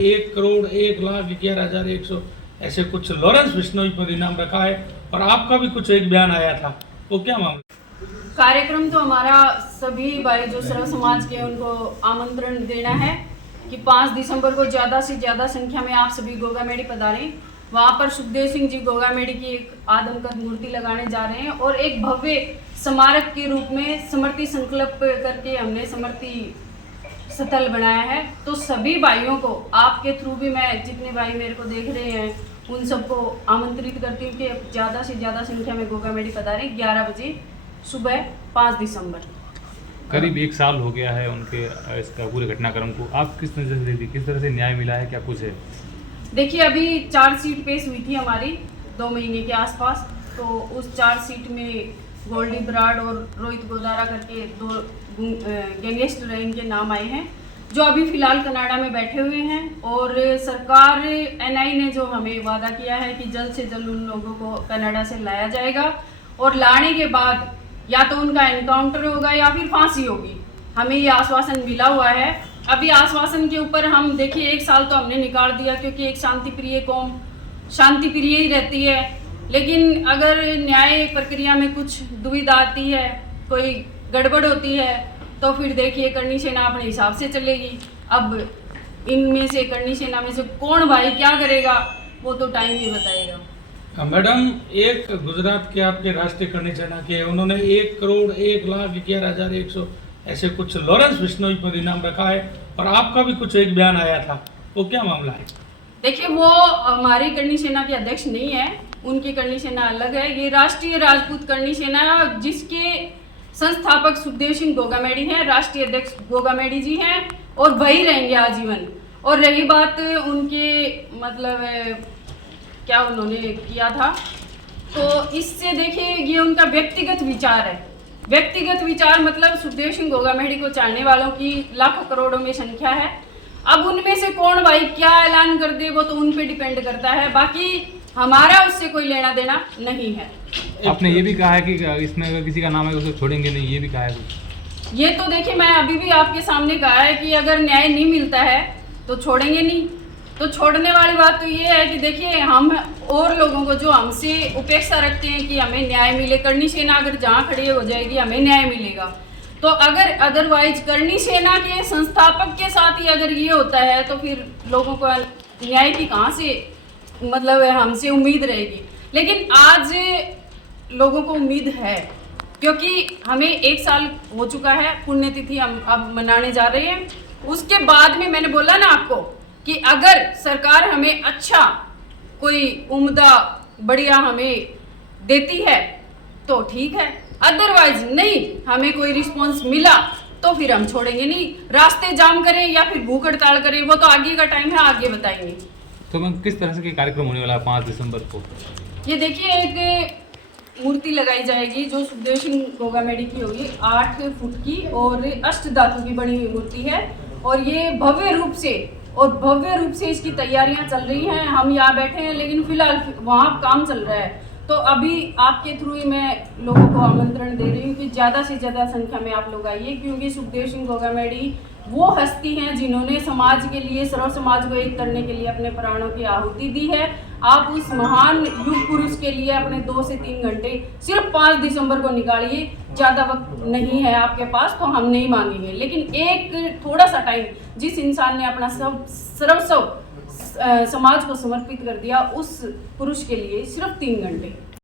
1,01,11,100 ऐसे कुछ लॉरेंस बिश्नोई पर इनाम रखा है और आपका भी कुछ एक बयान आया था, वो क्या मामला? कार्यक्रम तो हमारा सभी भाई जो सर्व समाज के उनको आमंत्रण देना है कि 5 दिसंबर को ज़्यादा से ज़्यादा संख्या में आप सभी गोगामेडी पधारें। वहाँ पर सुखदेव सिंह जी गोगामेडी की एक आदमकद मूर्ति लगाने जा रहे हैं और एक भव्य स्मारक के रूप में स्मृति संकल्प करके हमने स्मृति स्थल बनाया है। तो सभी भाइयों को आपके थ्रू भी मैं जितने भाई मेरे को देख रहे हैं उन सबको आमंत्रित करती हूँ कि ज़्यादा से ज़्यादा संख्या में गोगामेडी पधारें 11 बजे सुबह 5 दिसंबर। करीब 1 साल हो गया है उनके इसका पूरे घटनाक्रम को, आप किस नज़र से देखिए, किस तरह से न्याय मिला है, क्या कुछ है? देखिए अभी चार्जशीट पेश हुई थी हमारी 2 महीने के आसपास, तो उस चार्जशीट में गोल्डी बराड़ और रोहित गोदारा करके 2 गैंगस्टर इनके नाम आए हैं जो अभी फ़िलहाल कनाडा में बैठे हुए हैं। और सरकार एनआई ने जो हमें वादा किया है कि जल्द से जल्द उन लोगों को कनाडा से लाया जाएगा और लाने के बाद या तो उनका एनकाउंटर होगा या फिर फांसी होगी। हमें ये आश्वासन मिला हुआ है। अभी आश्वासन के ऊपर हम देखिए 1 साल तो हमने निकाल दिया क्योंकि एक शांतिप्रिय कौम शांतिप्रिय ही रहती है, लेकिन अगर न्याय प्रक्रिया में कुछ दुविधा आती है, कोई गड़बड़ होती है तो फिर देखिए करनी सेना अपने हिसाब से चलेगी। अब इनमें से करनी सेना में से कौन भाई क्या करेगा वो तो टाइम ही बताएगा। मैडम, एक गुजरात के आपके राष्ट्रीय करनी सेना के उन्होंने 1,01,11,100 ऐसे कुछ लॉरेंस बिश्नोई पर इनाम रखा है और आपका भी कुछ एक बयान आया था, वो क्या मामला है? देखिए वो हमारी करनी सेना के अध्यक्ष नहीं है, उनकी करनी सेना अलग है। ये राष्ट्रीय राजपूत करनी सेना जिसके संस्थापक सुखदेव सिंह गोगामेडी हैं, राष्ट्रीय अध्यक्ष गोगामेडी जी हैं और वही रहेंगे आजीवन। और रही बात उनके मतलब क्या उन्होंने किया था, तो इससे देखिए ये उनका व्यक्तिगत विचार है। व्यक्तिगत विचार मतलब सुखदेव सिंह गोगामेडी को चाहने वालों की लाखों करोड़ों में संख्या है। अब उनमें से कौन भाई क्या ऐलान कर दे वो तो उन पे डिपेंड करता है, बाकी हमारा उससे कोई लेना देना नहीं है। आपने ये भी कहा है कि इसमें अगर किसी का नाम है उसे छोड़ेंगे नहीं, ये भी कहा है कुछ? ये तो देखिए मैं अभी भी आपके सामने कहा है कि अगर न्याय नहीं मिलता है तो छोड़ेंगे नहीं। तो छोड़ने वाली बात तो ये है कि देखिए हम और लोगों को जो हमसे उपेक्षा रखते हैं कि हमें न्याय मिले, करनी सेना अगर जहाँ खड़ी हो जाएगी हमें न्याय मिलेगा, तो अगर अदरवाइज करनी सेना के संस्थापक के साथ ही अगर ये होता है तो फिर लोगों को न्याय की कहाँ से मतलब हमसे उम्मीद रहेगी। लेकिन आज लोगों को उम्मीद है क्योंकि हमें 1 साल हो चुका है, पुण्यतिथि हम अब मनाने जा रहे हैं। उसके बाद में मैंने बोला ना आपको कि अगर सरकार हमें अच्छा कोई उम्दा बढ़िया हमें देती है तो ठीक है, अदरवाइज नहीं हमें कोई रिस्पॉन्स मिला तो फिर हम छोड़ेंगे नहीं। रास्ते जाम करें या फिर भूख हड़ताल करें वो तो आगे का टाइम है, आगे बताएंगे। तो मैं किस तरह से कार्यक्रम होने वाला है 5 दिसंबर को? ये देखिए एक मूर्ति लगाई जाएगी जो सुखदेव सिंह गोगामेडी की होगी, 8 फुट की और अष्ट धातु की बनी हुई मूर्ति है और ये भव्य रूप से इसकी तैयारियां चल रही हैं। हम यहाँ बैठे हैं लेकिन फिलहाल वहाँ काम चल रहा है, तो अभी आपके थ्रू ही मैं लोगों को आमंत्रण दे रही हूँ कि ज़्यादा से ज़्यादा संख्या में आप लोग आइए, क्योंकि सुखदेव सिंह गोगामेडी वो हस्ती हैं जिन्होंने समाज के लिए, सर्व समाज को एक करने के लिए अपने प्राणों की आहुति दी है। आप उस महान युग पुरुष के लिए अपने 2 से 3 घंटे सिर्फ 5 दिसंबर को निकालिए। ज़्यादा वक्त नहीं है आपके पास तो हम नहीं मांगेंगे, लेकिन एक थोड़ा सा टाइम जिस इंसान ने अपना सर्वस्व समाज को समर्पित कर दिया उस पुरुष के लिए सिर्फ 3 घंटे।